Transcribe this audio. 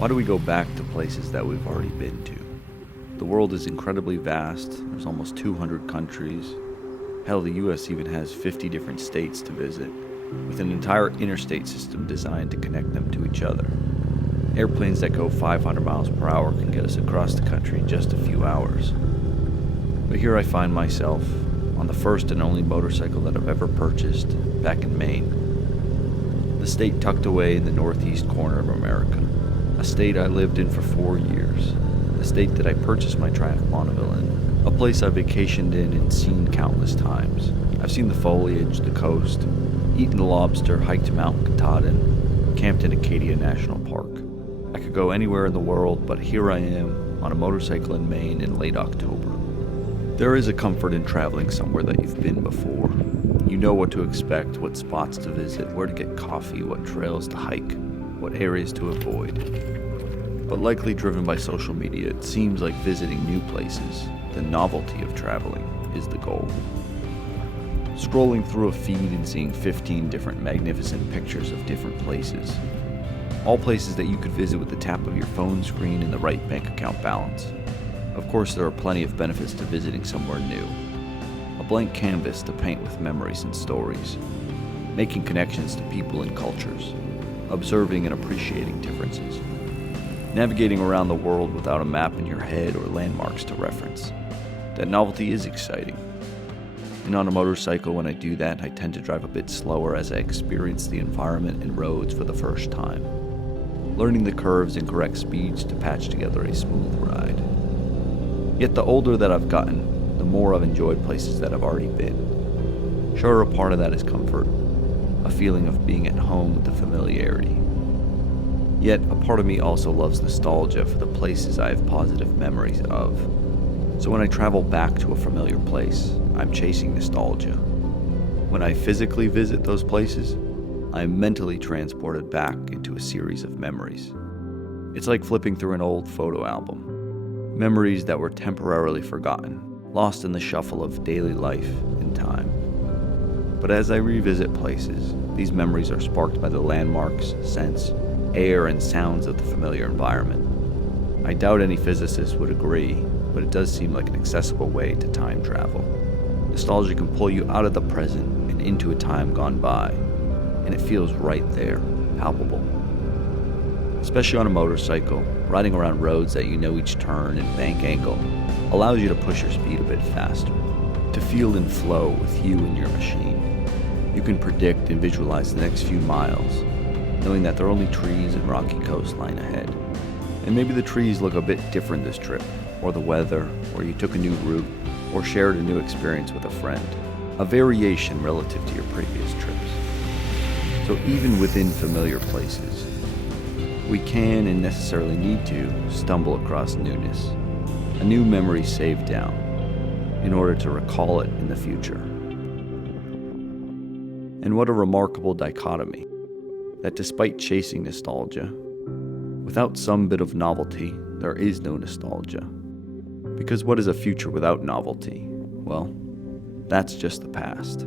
Why do we go back to places that we've already been to? The world is incredibly vast. There's almost 200 countries. Hell, the US even has 50 different states to visit, with an entire interstate system designed to connect them to each other. Airplanes that go 500 miles per hour can get us across the country in just a few hours. But here I find myself, on the first and only motorcycle that I've ever purchased, back in Maine. The state tucked away in the northeast corner of America. A state I lived in for 4 years. The state that I purchased my Triumph Bonneville in. A place I've vacationed in and seen countless times. I've seen the foliage, the coast, eaten lobster, hiked Mount Katahdin, camped in Acadia National Park. I could go anywhere in the world, but here I am, on a motorcycle in Maine in late October. There is a comfort in traveling somewhere that you've been before. You know what to expect, what spots to visit, where to get coffee, what trails to hike, what areas to avoid. But likely driven by social media, it seems like visiting new places, the novelty of traveling, is the goal. Scrolling through a feed and seeing 15 different magnificent pictures of different places. All places that you could visit with the tap of your phone screen and the right bank account balance. Of course, there are plenty of benefits to visiting somewhere new. A blank canvas to paint with memories and stories. Making connections to people and cultures. Observing and appreciating differences. Navigating around the world without a map in your head or landmarks to reference. That novelty is exciting. And on a motorcycle, when I do that, I tend to drive a bit slower as I experience the environment and roads for the first time. Learning the curves and correct speeds to patch together a smooth ride. Yet the older that I've gotten, the more I've enjoyed places that I've already been. Sure, a part of that is comfort, a feeling of being at home with the familiarity. Yet a part of me also loves nostalgia for the places I have positive memories of. So when I travel back to a familiar place, I'm chasing nostalgia. When I physically visit those places, I'm mentally transported back into a series of memories. It's like flipping through an old photo album. Memories that were temporarily forgotten, lost in the shuffle of daily life and time. But as I revisit places, these memories are sparked by the landmarks, scents, air, and sounds of the familiar environment. I doubt any physicist would agree, but it does seem like an accessible way to time travel. Nostalgia can pull you out of the present and into a time gone by, and it feels right there, palpable. Especially on a motorcycle, riding around roads that you know each turn and bank angle allows you to push your speed a bit faster, to feel in flow with you and your machine. You can predict and visualize the next few miles, knowing that there are only trees and rocky coastline ahead. And maybe the trees look a bit different this trip, or the weather, or you took a new route, or shared a new experience with a friend, a variation relative to your previous trips. So even within familiar places, we can and necessarily need to stumble across newness, a new memory saved down, in order to recall it in the future. And what a remarkable dichotomy, that despite chasing nostalgia, without some bit of novelty, there is no nostalgia. Because what is a future without novelty? Well, that's just the past.